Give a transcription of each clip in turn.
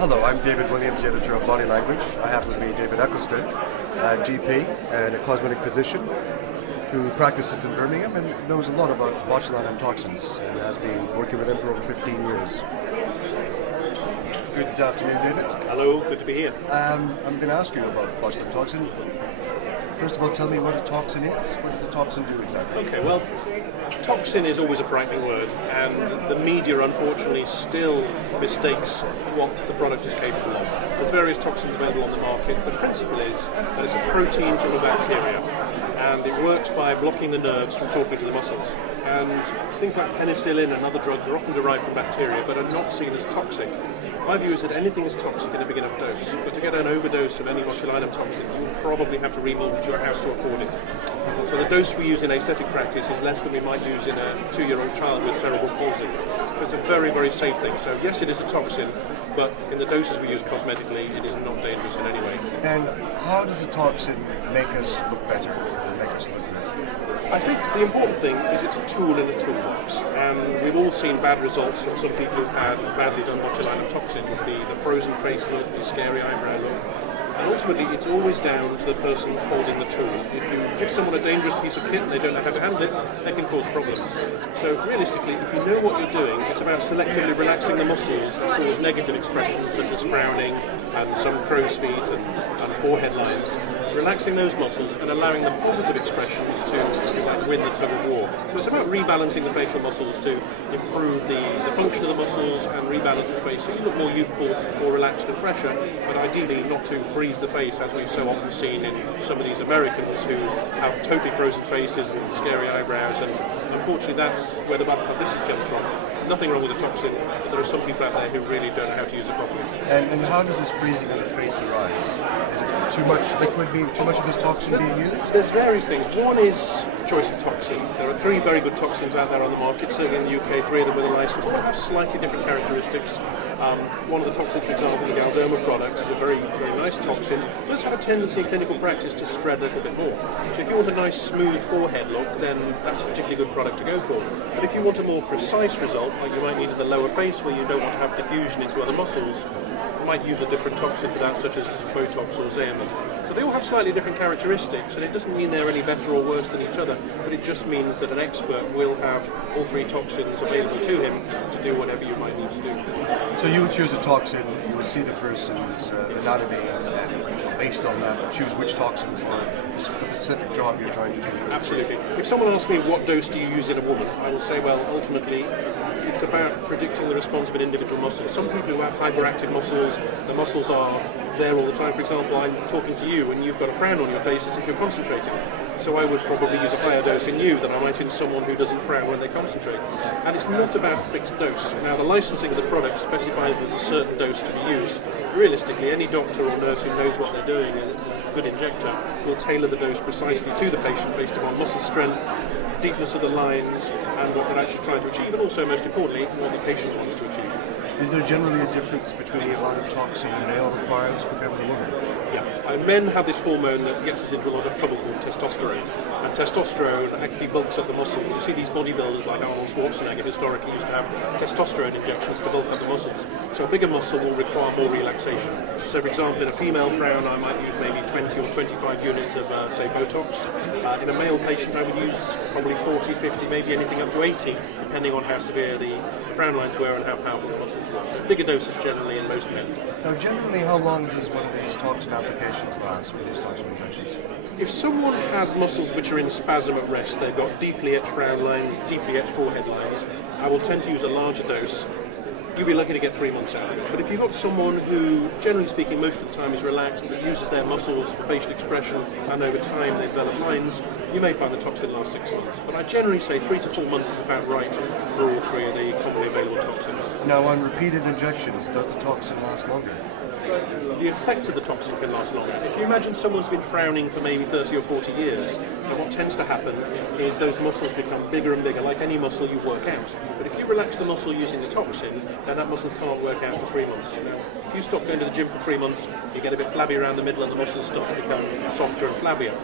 Hello, I'm David Williams, the editor of Body Language. I have with me David Eccleston, a GP and a cosmetic physician who practices in Birmingham and knows a lot about botulinum toxins and has been working with them for over 15 years. Good afternoon, David. Hello, good to be here. I'm going to ask you about botulinum toxin. First of all, tell me what a toxin is. What does a toxin do exactly? Okay, well, toxin is always a frightening word, and the media unfortunately still mistakes what the product is capable of. There's various toxins available on the market. The principle is that it's a protein from a bacteria, and it works by blocking the nerves from talking to the muscles. And things like penicillin and other drugs are often derived from bacteria, but are not seen as toxic. My view is that anything is toxic in a big enough dose, but to get an overdose of any botulinum toxin, you probably have to remortgage your house to afford it. So the dose we use in aesthetic practice is less than we might use in a 2-year-old child with cerebral palsy. It's a very, very safe thing. So yes, it is a toxin, but in the doses we use cosmetically, it is not dangerous in any way. And how does a toxin make us look better and make us look good? I think the important thing is it's a tool in a toolbox, and we've all seen bad results from some people who've had badly done botulinum toxins, the frozen face look, the scary eyebrow look, and ultimately it's always down to the person holding the tool. If you give someone a dangerous piece of kit and they don't know how to handle it, they can cause problems. So realistically, if you know what you're doing, it's about selectively relaxing the muscles that cause negative expressions such as frowning and some crow's feet and forehead lines. Relaxing those muscles and allowing the positive expressions to, if you like, win the tug of war. So it's about rebalancing the facial muscles to improve the function of the muscles and rebalance the face so you look more youthful, more relaxed and fresher, but ideally not to freeze the face as we've so often seen in some of these Americans who have totally frozen faces and scary eyebrows, and unfortunately that's where the bad publicity comes from. Nothing wrong with the toxin, but there are some people out there who really don't know how to use it properly. And how does this freezing of the face arise? Is it too much liquid, too much of this toxin being used? There's various things. One is choice of toxin. There are 3 very good toxins out there on the market, certainly in the UK, 3 of them with a license. All have slightly different characteristics. One of the toxins, for example, the Galderma product, is a very, very nice toxin. It does have a tendency in clinical practice to spread a little bit more. So if you want a nice smooth forehead look, then that's a particularly good product to go for. But if you want a more precise result, like you might need in the lower face where you don't want to have diffusion into other muscles, you might use a different toxin for that, such as Botox or Xeomin. So they all have slightly different characteristics, and it doesn't mean they're any better or worse than each other, but it just means that an expert will have all 3 toxins available to him to do whatever you might need to do. So you would choose a toxin, you would see the person's anatomy, and based on that, choose which toxin for the specific job you're trying to do. Absolutely. If someone asks me what dose do you use in a woman, I will say, well, ultimately, it's about predicting the response of an individual muscle. Some people who have hyperactive muscles, the muscles are there all the time. For example, I'm talking to you and you've got a frown on your face as if you're concentrating. So I would probably use a higher dose in you than I might in someone who doesn't frown when they concentrate. And it's not about a fixed dose. Now, the licensing of the product specifies there's a certain dose to be used. Realistically, any doctor or nurse who knows what they're doing, a good injector, will tailor the dose precisely to the patient based upon muscle strength, deepness of the lines, and what they're actually trying to achieve, and also, most importantly, what the patient wants to achieve. Is there generally a difference between the amount of toxin a male requires compared with a woman? Yeah, and men have this hormone that gets us into a lot of trouble called testosterone. And testosterone actually bulks up the muscles. You see these bodybuilders like Arnold Schwarzenegger historically used to have testosterone injections to bulk up the muscles. So a bigger muscle will require more relaxation. So for example, in a female frown, I might use maybe 20 or 25 units of, say, Botox. In a male patient, I would use probably 40, 50, maybe anything up to 80, depending on how severe the frown lines were and how powerful the muscles were. So bigger doses generally in most men. Now, generally, how long does one of these toxin applications last for these toxin injections? If someone has muscles which are in spasm at rest, they've got deeply etched frown lines, deeply etched forehead lines, I will tend to use a larger dose. You'll be lucky to get 3 months out of it. But if you've got someone who, generally speaking, most of the time is relaxed but uses their muscles for facial expression and over time they develop lines, you may find the toxin lasts 6 months. But I generally say 3 to 4 months is about right for all 3 of the commonly available toxins. Now, on repeated injections, does the toxin last longer? The effect of the toxin can last longer. If you imagine someone's been frowning for maybe 30 or 40 years, and what tends to happen is those muscles become bigger and bigger, like any muscle you work out. But if you relax the muscle using the toxin, then that muscle can't work out for 3 months. If you stop going to the gym for 3 months, you get a bit flabby around the middle and the muscles start to become softer and flabbier.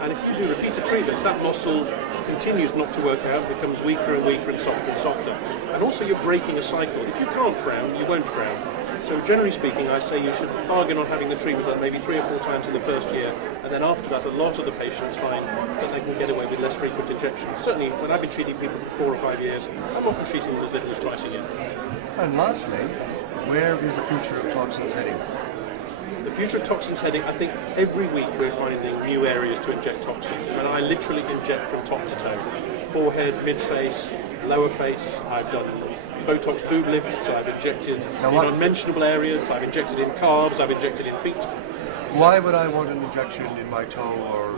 And if you do repeated treatments, that muscle continues not to work out, becomes weaker and weaker and softer and softer. And also you're breaking a cycle. If you can't frown, you won't frown. So generally speaking, I say you should bargain on having the treatment done maybe 3 or 4 times in the first year, and then after that, a lot of the patients find that they can get away with less frequent injections. Certainly, when I've been treating people for 4 or 5 years, I'm often treating them as little as twice a year. And lastly, where is the future of toxins heading? The future of toxins heading, I think every week we're finding new areas to inject toxins. And I literally inject from top to toe. Forehead, mid-face, lower face. I've done Botox boob lifts, I've injected in unmentionable areas, I've injected in calves, I've injected in feet. Why would I want an injection in my toe or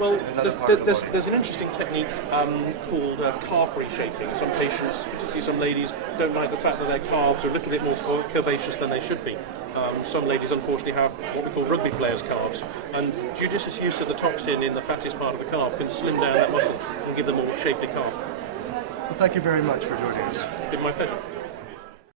Well, another part of the body? there's an interesting technique called calf reshaping. Some patients, particularly some ladies, don't like the fact that their calves are a little bit more curvaceous than they should be. Some ladies, unfortunately, have what we call rugby players' calves, and judicious use of the toxin in the fattest part of the calf can slim down that muscle and give them a more shapely calf. Well, thank you very much for joining us. It's been my pleasure.